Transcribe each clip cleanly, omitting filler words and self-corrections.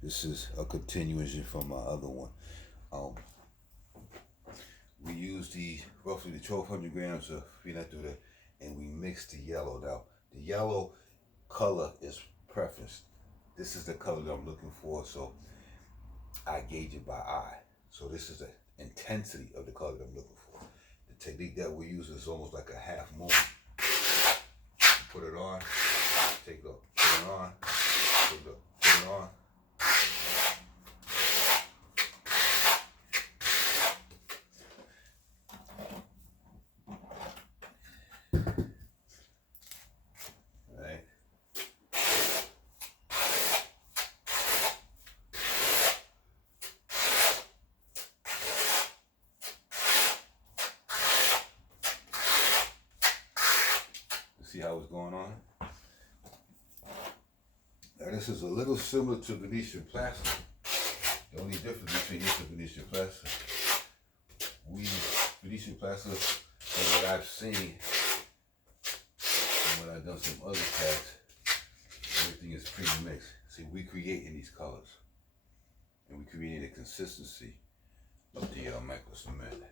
This is a continuation from my other one. Um, we use the roughly the 1,200 grams of peanut butter, and we mix the yellow. Now, the yellow color is preference. This is the color that I'm looking for, so I gauge it by eye. So this is the intensity of the color that I'm looking for. The technique that we use is almost like a half moon. Put it on, take it off, put it on, take it off, put it on. Right. See how it's going on? Now this is a little similar to Venetian plaster. The only difference between this and Venetian plaster, Venetian plaster, from what I've seen, and when I've done some other packs, everything is pre-mixed. See, we creating these colors, and we creating the consistency of the microcement.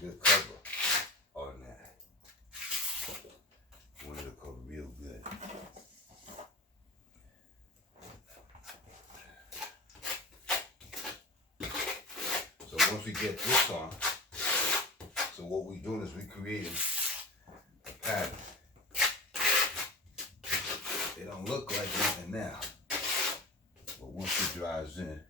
Good cover on that. You want it to cover real good. So once we get this on, so what we're doing is we're creating a pattern. It don't look like nothing now, but once it dries in,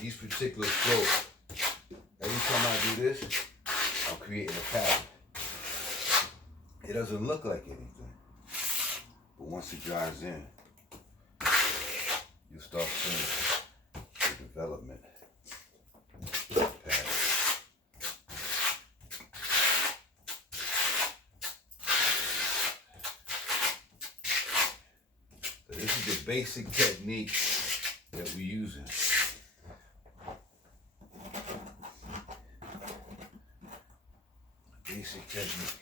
these particular strokes, every time I do this, I'm creating a pattern. It doesn't look like anything, but once it dries in, you start seeing the development pattern. So this is the basic technique that we're using. Basic technique.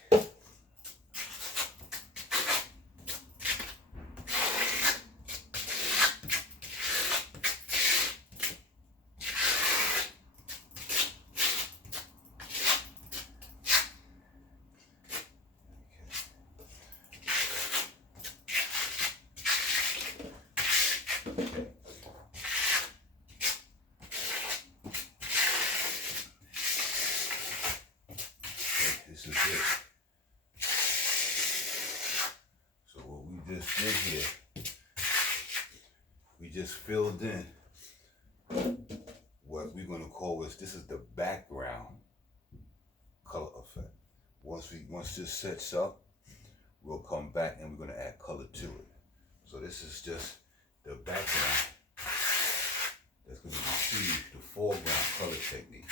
This is it. So what we just did here, we just filled in what we're going to call this is the background color effect. Once this sets up, we'll come back and we're going to add color to it. So this is just the background that's going to receive the foreground color technique.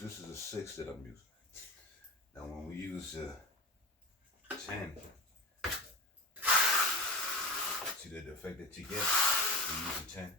This is a 6 that I'm using. Now when we use 10, see the effect that you get when you use a 10?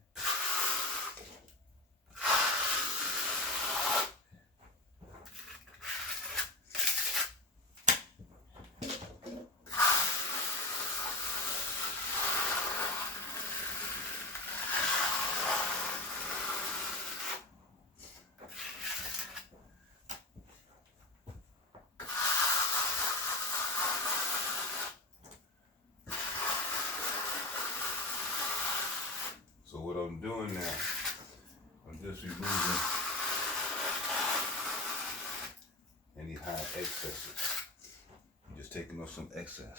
doing now, I'm just removing any high excesses. I'm just taking off some excess.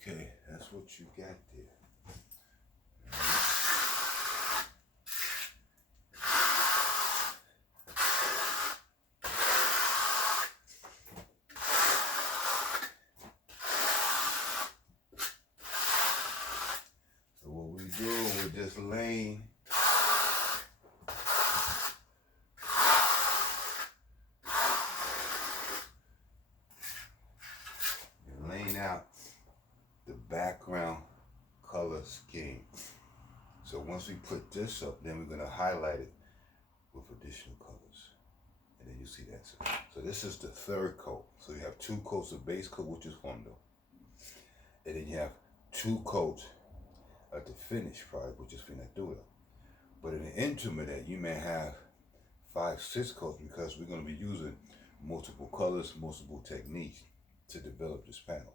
Okay, that's what you got there. So what we do with this lane, you lane out the background color scheme. So once we put this up, then we're gonna highlight it with additional colors. And then you see that. So this is the third coat. So you have 2 coats of base coat, which is fondo. And then you have 2 coats of the finished product, which is pintura. But in the intermediate, you may have 5, 6 coats because we're gonna be using multiple colors, multiple techniques to develop this panel.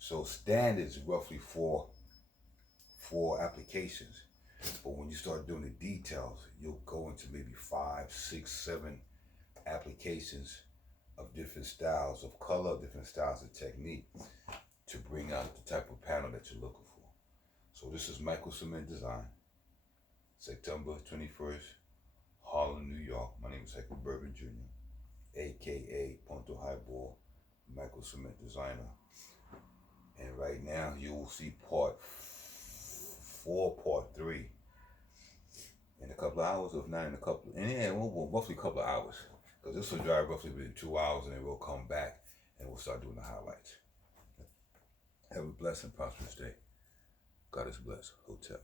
So standard is roughly four applications. But when you start doing the details, you'll go into maybe 5, 6, 7 applications of different styles of color, different styles of technique to bring out the type of panel that you're looking for. So this is Microcement Design, September 21st, Harlem, New York. My name is Hector Bourbon Jr., aka Punto Highball, Microcement Designer. And right now you will see part 4, part 3 in a couple of hours, if not in a couple, roughly a couple of hours. Because this will drive roughly within 2 hours and then we'll come back and we'll start doing the highlights. Have a blessed and prosperous day. God is blessed. Hotel.